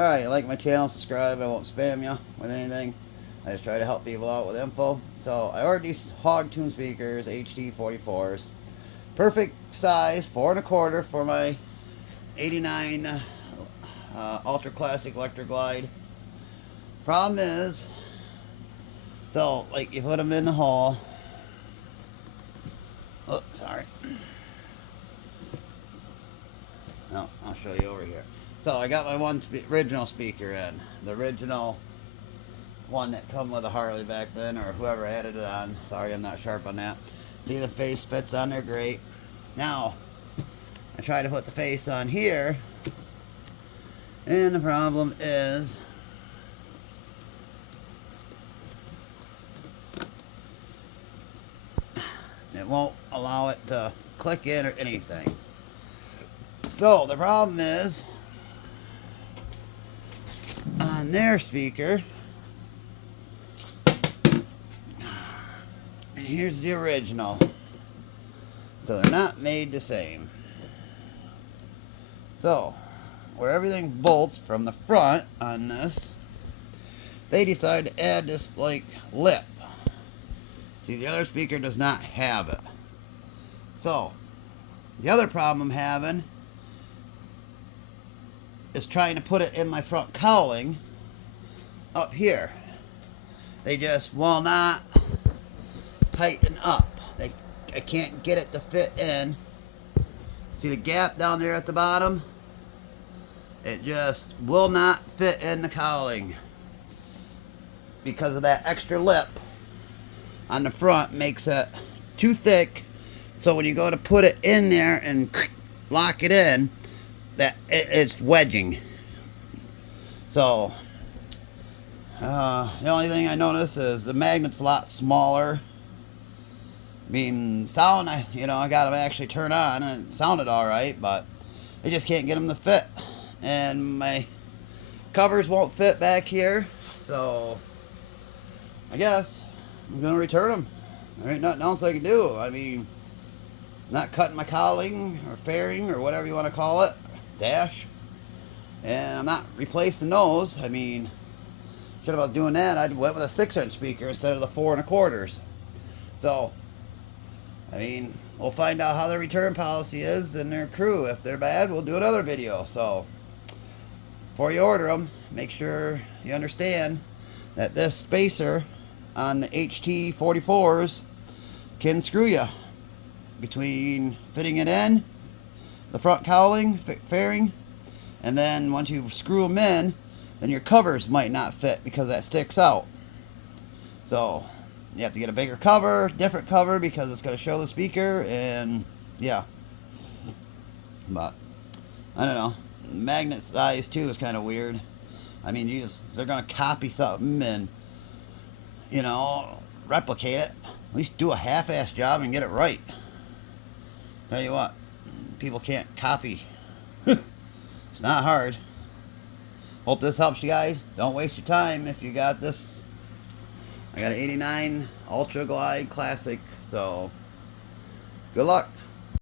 Alright, like my channel, subscribe. I won't spam you with anything. I just try to help people out with info. So, I ordered these Hogtune speakers, H-44s. Perfect size, 4 1/4 for my 89 Ultra Classic Electric Glide. Problem is, so, like, you put them in the hole. Oh, sorry. No, I'll show you over here. So I got my original speaker in. The original one that come with a Harley back then, or whoever added it on. Sorry, I'm not sharp on that. See, the face fits on there great. Now, I try to put the face on here, and the problem is it won't allow it to click in or anything. So the problem is on their speaker, and here's the original. So they're not made the same. So where everything bolts from the front on this, they decided to add this like lip. See, the other speaker does not have it. So the other problem I'm having is trying to put it in my front cowling up here. They just will not tighten up. I can't get it to fit in. See the gap down there at the bottom? It just will not fit in the cowling because of that extra lip on the front. Makes it too thick, so when you go to put it in there and lock it in, that it's wedging. So the only thing I notice is the magnet's a lot smaller. I mean, sound, I got them actually turned on and it sounded alright, but I just can't get them to fit. And my covers won't fit back here, so I guess I'm gonna return them. There ain't nothing else I can do. I mean, not cutting my cowling or fairing or whatever you want to call it, dash, and I'm not replacing those. I mean, should have been doing that. I went with a 6-inch speaker instead of the 4 1/4. So, I mean, we'll find out how their return policy is and their crew. If they're bad, we'll do another video. So, before you order them, make sure you understand that this spacer on the HT44s can screw you between fitting it in, the front cowling, fairing, and then once you screw them in, then your covers might not fit because that sticks out. So you have to get a bigger cover, different cover, because it's going to show the speaker, and yeah. But I don't know, magnet size too is kind of weird. I mean, they're going to copy something and replicate it. At least do a half-ass job and get it right. Tell you what, people can't copy. It's not hard. Hope this helps you guys. Don't waste your time if you got this. I got an 89 Ultra Glide Classic, so good luck.